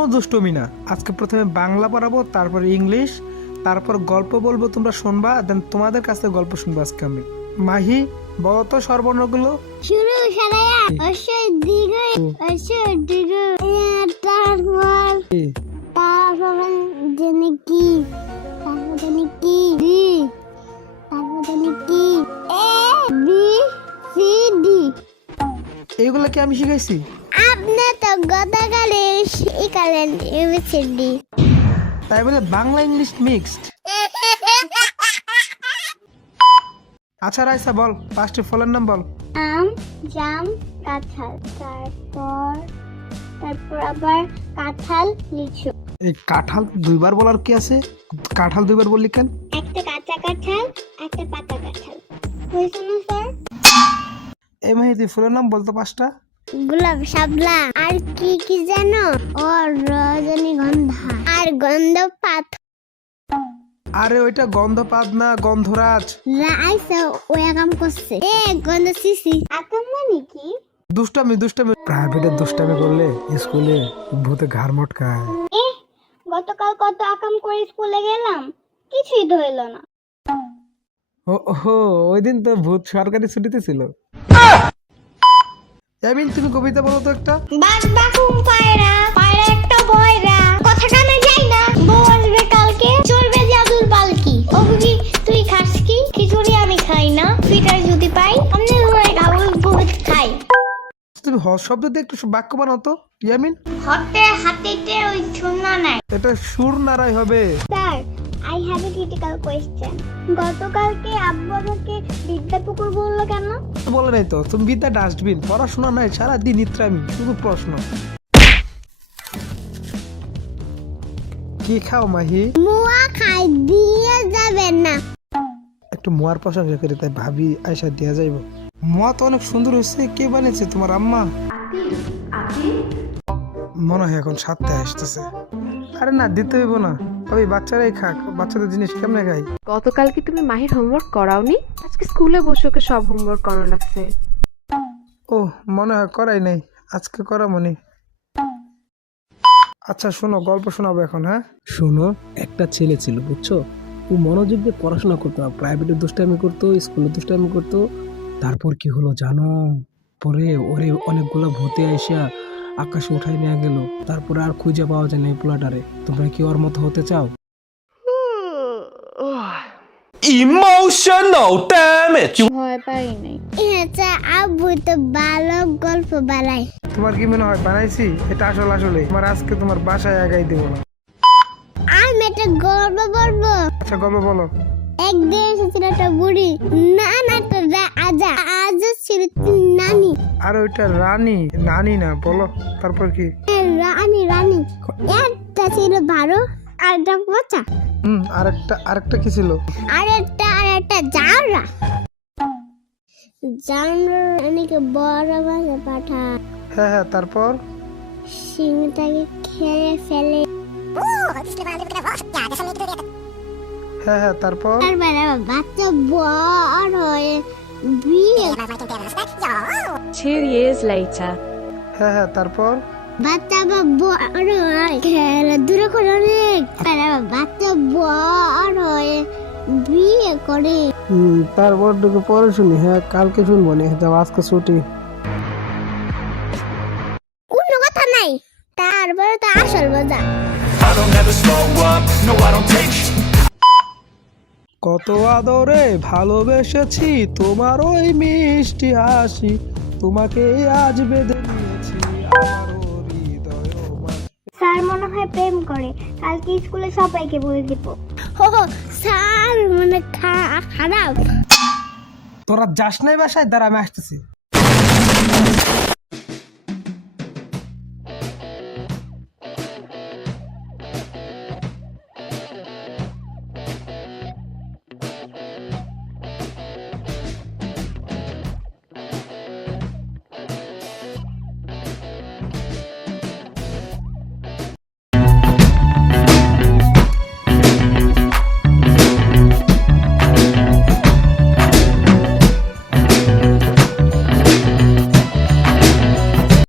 কোনো দুষ্টমি না। আজকে প্রথমে বাংলা পড়াবো, তারপর ইংলিশ, তারপর গল্প বলবো, তোমরা শুনবা, দেন তোমাদের কাছে গল্প শুনবো আজকে আমি। মাহি, বলো তো স্বরবর্ণগুলো। শুরু সারায়া দীর্ঘ দীর্ঘ তারপর তারপর জানি কি তারপর জানি কি ডি তারপর জানি কি এ বি সি ডি। এইগুলো কি আমি শিখাইছি? আপনি তো গতকালে শিখালেন এবিসিডি। তাই বলে বাংলা ইংলিশ মিক্সড। আচ্ছা রাইসা বল, পাঁচটি ফলের নাম বল। আম, জাম, কাঁঠাল, তারপর আবার কাঁঠাল, লিচু। এই কাঁঠাল দুইবার বলার কি আছে? কাঁঠাল দুইবার বললি কেন? একটা কাঁচা কাঁঠাল, একটা পাকা কাঁঠাল। বুঝছেন না স্যার? এই মাহি, তুই ফুলের নাম বলতো পাঁচটা। গোলাপ, শাপলা, আর কি কি জানো? ও রজনীগন্ধা আর গন্ধপাত। আরে ওইটা গন্ধপাত না, গন্ধরাজ। রাইসা ওই কাম করছে। গন্ধ সিসি। আকাম মানে কি? দুষ্টামি দুষ্টামি, প্রাইভেটে দুষ্টামি করলে স্কুলে ভূতে ঘাড় মটকায়। গতকাল কত আকাম করে স্কুলে গেলাম, কিছুই তো হইলো না। ওহো, ওই দিন তো ভূত সরকারি ছুটিতে ছিল। ইয়ামিন, তুমি কবিতা বলো তো একটা। বাস বাকুম পায়রা, পায়রা একটা বয়রা, কথা কানে যাই না, বউ আসবে কালকে, চলবে জাদুর পালকি। ও বুঝি তুই খাস কি? খিচুড়ি আমি খাই না, ফিটার যদি পাই আমি ওই গাবল বহুত খাই। তুমি হ শব্দ দিয়ে একটু বাক্য বানাও তো ইয়ামিন। হতে হাতিতে ওই শুননা নাই। এটা সুর নাড়াই হবে। Sir, I have a critical question. গতকালকে আব্বু আমাকে বিদ্যাপুকুর বললো কেন? বলে নাই তো, তুমি বিদ্যা ডাস্টবিন, পড়াশোনা নাই, সারাদিন ইত্রামি, শুধু প্রশ্ন। কি খাও মাহি? মুয়া খাই, দিয়ে যাবেন না। একটু মোয়ার প্রশংসা করি, তাই ভাবি আয়সা দিয়া যাইব। মোয়া তো অনেক সুন্দর হয়েছে। কে বানিয়েছে? তোমার আম্মা? মনে হয় এখন সাথে আসতেছে। আরে না, দিতে হইব না, ওই বাচ্চারাই খাক, বাচ্চাদের জিনিস কেমনে খাই। গতকাল কি তুমি মাহির হোমওয়ার্ক করাওনি? আজকে স্কুলে বসে ওকে সব হোমওয়ার্ক করানো লাগছে। ও মনে হয় করাই নাই, আজকে করামনি। আচ্ছা শোনো, গল্প শোনাবো এখন। হ্যাঁ শোনো, একটা ছেলে ছিল বুঝছো, ও মনোযোগ দিয়ে পড়াশোনা করতো, প্রাইভেটে দুষ্টামি করতো, স্কুলে দুষ্টামি করতো। তারপর কি হলো জানো? পরে ওরে অনেকগুলো ভূতে আইসা আকাশে উঠাই নিয়ে গেল। তারপরে আর খুঁজে পাওয়া যায় না এই পোলাটারে। তোমরা কি ওর মতো হতে চাও? Emotional damage. ভয় পাই নাই। এটা আব্বু তো ভালো গল্প বানায়। তোমার কি মনে হয় বানাইছি? এটা আসলে তোমার আজকে তোমার বাসায় আগাই দেবো না। আমি একটা গল্প বলবো। আচ্ছা গল্প বলো। একদিন এসেছিল একটা বুড়ি, না না একটা আজা আজা ছিল নানি। আর ওইটা রানী, নানি না, বলো তারপর কি? রানী রানী একটা ছিল ভালো আর একটা পচা, আরেকটা কি ছিল? আরেকটা জাউরা। জাউরা রানীকে বড় বাসা পাঠায়। হ্যাঁ তারপর? সিংটাকে খেয়ে ফেলে। হ্যাঁ তারপর? বাচ্চা বড় হয়ে বিয়ে। 2 years later. হ্যাঁ তারপর? বাচ্চা বড় হয় খেলাধুলা করে অনেক। বাচ্চা বড় হয়ে বিয়ে করে। তারপর পরে শুনি। হ্যাঁ কালকে শুনবো না, যাও আজকে ছুটি। কোনো কথা নাই, তারপরে তো আসল মজা। I don't ever slow up, no I don't take কত আদরে ভালোবেসেছি তোমার ওই মিষ্টি হাসি, তোমাকে আজ বেঁধে নিয়েছি আমার হৃদয়। স্যার মনে হয় প্রেম করে, কালকে স্কুলে সবাইকে বলে দিব। স্যার মানে খারাপ। তোরা যাস নাই বাসায়? দাঁড়া আমি আসতেছি।